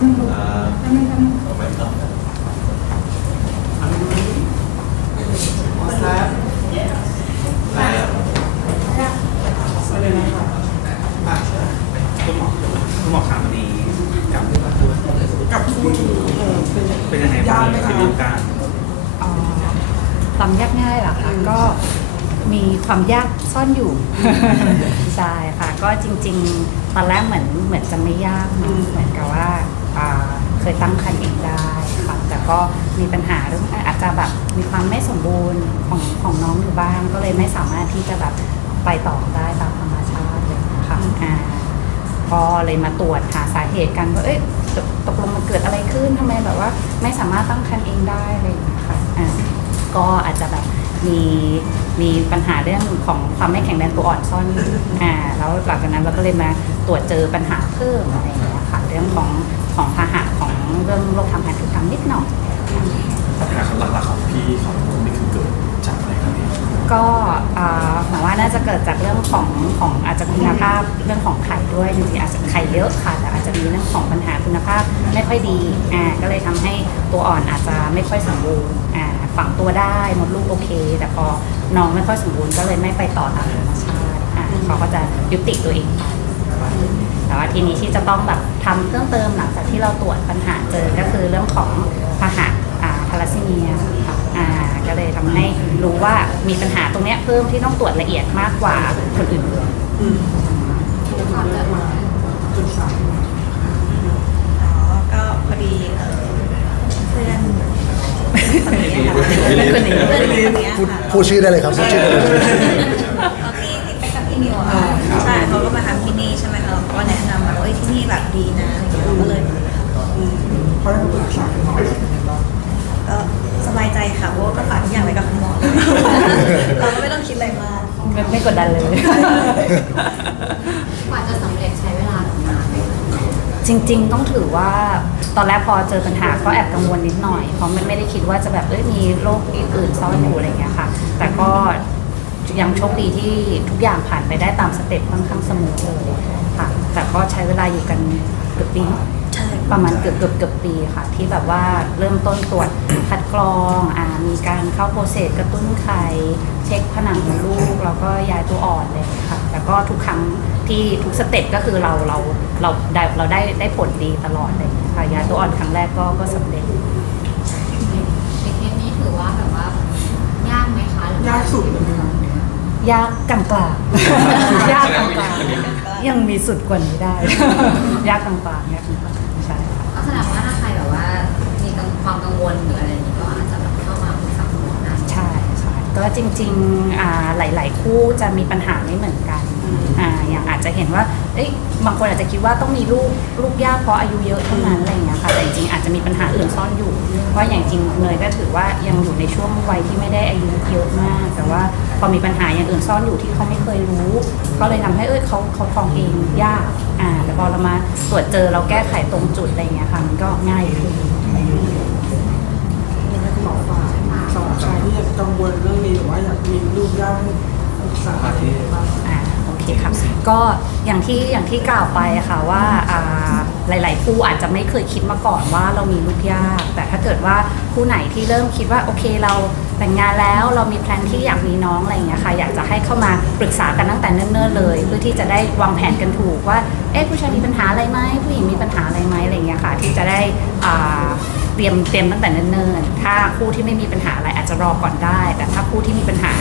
คุณหมอขาวันนี้กับกับคุณเป็นยังไงบ้างที่ดูการความยากง่ายเหรอคะก็มีความยากซ่อนอยู่ ใช่ค่ะ ก็จริง ๆ ตอนแรกเหมือนเหมือนจะไม่ยากเนอะเหมือนกับว่า เคยตั้งครรภ์เองได้ค่ะแต่ก็มีปัญหาเรื่องอาจจะแบบมีความไม่สมบูรณ์ของของน้องอยู่บ้างก็เลยไม่สามารถที่จะแบบไปต่อได้ตามธรรมชาติเลยค่ะอ่าพอเลยมาตรวจหาสาเหตุกันว่าเอ้ยตกตกลงมันเกิดอะไรขึ้นทำไมแบบว่าไม่สามารถตั้งครรภ์เองได้อะไรอย่างเงี้ยค่ะอ่าก็อาจจะแบบมีมีปัญหาเรื่องของความไม่แข็งแรงตัวอ่อนซ่อนอยู่อ่าแล้วหลังจากนั้นเราก็เลยมาตรวจเจอปัญหาเพิ่มอะไรอย่างเงี้ยค่ะเรื่องของ ของพาหะของเรื่องโรคทางพันธุกรรมนิดหน่อยปัญหาหลักๆของพี่ของนี่คือเกิดจากอะไรครับพี่ก็อ่าหมายว่าน่าจะเกิดจากเรื่องของของอาจจะคุณภาพเรื่องของไข่ด้วยจริงๆอาจจะไข่เยอะค่ะแต่อาจจะมีเรื่องของปัญหาคุณภาพไม่ค่อยดีอ่าก็เลยทำให้ตัวอ่อนอาจจะไม่ค่อยสมบูรณ์อ่าฝังตัวได้มดลูกโอเค แต่พอน้องไม่ค่อยสมบูรณ์ก็เลยไม่ไปต่อตามธรรมชาติอ่าเขาก็จะยุติตัวเองไป แต่ว่าทีนี้ที่จะต้องแบบทำเพิ่มเติมหลังจากที่เราตรวจปัญหาเจอก็คือเรื่องของพาหะอ่าทาลัสซีเมียค่ะอ่าก็เลยทำให้รู้ว่ามีปัญหาตรงเนี้ยเพิ่มที่ต้องตรวจละเอียดมากกว่าคนอื่นอ๋อก็พอดีเอ่อเพื่อนคนนี้ค่ะคนนี้เพื่อนคนนี้พูดค่ะ พูดชื่อได้เลยครับพูดชื่อได้เลย ที่ที่ไปกับพี่นิวอะค่ะ ใช่ไหมคะเราก็แนะนำมาว่าเอ้ยที่นี่แบบดีนะอะไรเงี้ยเราก็เลยเขาได้มาปรึกษาคุณหมอเป็นยังไงบ้างก็สบายใจค่ะเพราะว่าก็ฝากทุกอย่างไว้กับคุณหมอเลยเราก็ไม่ต้องคิดอะไรมากไม่ไม่กดดันเลย กว่าจะสำเร็จใช้เวลานานไหมคะจริง ๆ ต้องถือว่าตอนแรกพอเจอปัญหาก็แอบกังวลนิดหน่อย เพราะไม่ไม่ได้คิดว่าจะแบบเอ้ยมีโรคอื่นๆซ่อนอยู่อะไรเงี้ยค่ะ แต่ก็ยังโชคดีที่ทุกอย่างผ่านไปได้ตามสเต็ปค่อนข้างสมูทเลยค่ะแต่ ก็ใช้เวลาอยู่กันเกือบปีเนอะใช่ ประมาณเกือบเกือบเกือบปีค่ะ ที่แบบว่าเริ่มต้นตรวจคัดกรองอ่ามีการเข้าโปรเซสกระตุ้นไข่เช็คผนังมดลูก แล้วก็ยายตัวอ่อนเลยค่ะแต่ก็ทุกครั้งที่ทุกสเต็ปก็คือเราเราเราได้เราได้ได้ผลดีตลอดเลยค่ะยายตัวอ่อนครั้งแรกก็ก็สำเร็จ ในเคสนี้ถือว่าแบบว่ายากไหมคะหรือว่ยากสุดเลยไหมครับ ยากกลางกลางๆยากกลางกลางๆ ยังมีสุดกว่านี้ได้ ยากต่างกลางๆยากกลางๆใช่ค่ะก็แสดงว่าถ้าใครแบบว่ามีความกังวลหรืออะไรอย่างนี้ก็อ ก็จริงๆอ่าหลาย ๆ คู่จะมีปัญหาไม่เหมือนกันอ่าอย่างอาจจะเห็นว่าเอ้ยบางคนอาจจะคิดว่าต้องมีลูกลูกยากเพราะอายุเยอะเท่านั้นอะไรอย่างเงี้ยค่ะแต่จริงๆอาจจะมีปัญหาอื่นซ่อนอยู่เพราะอย่างจริงเนยก็ถือว่ายังอยู่ในช่วงวัยที่ไม่ได้อายุเยอะมาก แต่ว่าพอมีปัญหาอย่างอื่นซ่อนอยู่ที่เขาไม่เคยรู้ ก็เลยทำให้เอ้ยเขาเขาท้องเองยากอ่าแต่พอเรามาตรวจเจอเราแก้ไขตรงจุดอะไรอย่างเงี้ยค่ะมันก็ง่ายขึ้น ยังไงคุณหมอฝากสำหรับใครที่ยังกังวลเรื่องนี้หรือว่าอยากมีลูกยากให้ปรึกษาอะไรบ้าง อ่าโอเคครับก็อย่างที่อย่างที่กล่าวไปอะค่ะว่าอ่าหลาย ๆ คู่อาจจะไม่เคยคิดมาก่อนว่าเรามีลูกยาก แต่ถ้าเกิดว่าคู่ไหนที่เริ่มคิดว่าโอเคเราแต่งงานแล้วเรามีแพลนที่อยากมีน้องอะไรอย่างเงี้ยค่ะอยากจะให้เข้ามาปรึกษากันตั้งแต่เนิ่น ๆ เลย เพื่อที่จะได้วางแผนกันถูกว่าเอ๊ะผู้ชายมีปัญหาอะไรไหมผู้หญิงมีปัญหาอะไรไหมอะไรอย่างเงี้ยค่ะที่จะได้อ่า เตรียมเตรียมตั้งแต่เนิ่นๆถ้าคู่ที่ไม่มีปัญหาอะไรอาจจะรอก่อนได้ แต่ถ้าคู่ที่มีปัญหา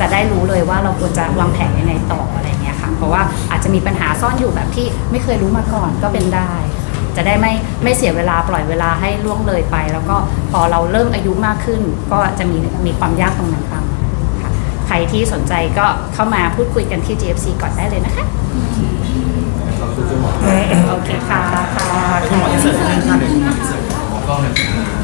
จะได้รู้เลยว่าเราควรจะวางแผนยังไงต่ออะไรเงี้ยค่ะ เพราะว่าอาจจะมีปัญหาซ่อนอยู่แบบที่ไม่เคยรู้มาก่อนก็เป็นได้ค่ะจะได้ไม่ไม่เสียเวลาปล่อยเวลาให้ล่วงเลยไป แล้วก็พอเราเริ่มอายุมากขึ้น ก็จะมีมีความยากตรงนั้นตามมาค่ะใครที่สนใจก็เข้ามาพูดคุยกันที่ GFC ก่อนได้เลยนะคะเราคือคุณหมอโอเคค่ะ ค่ะ คุณหมอที่เสริมให้ท่านหนึ่ง หม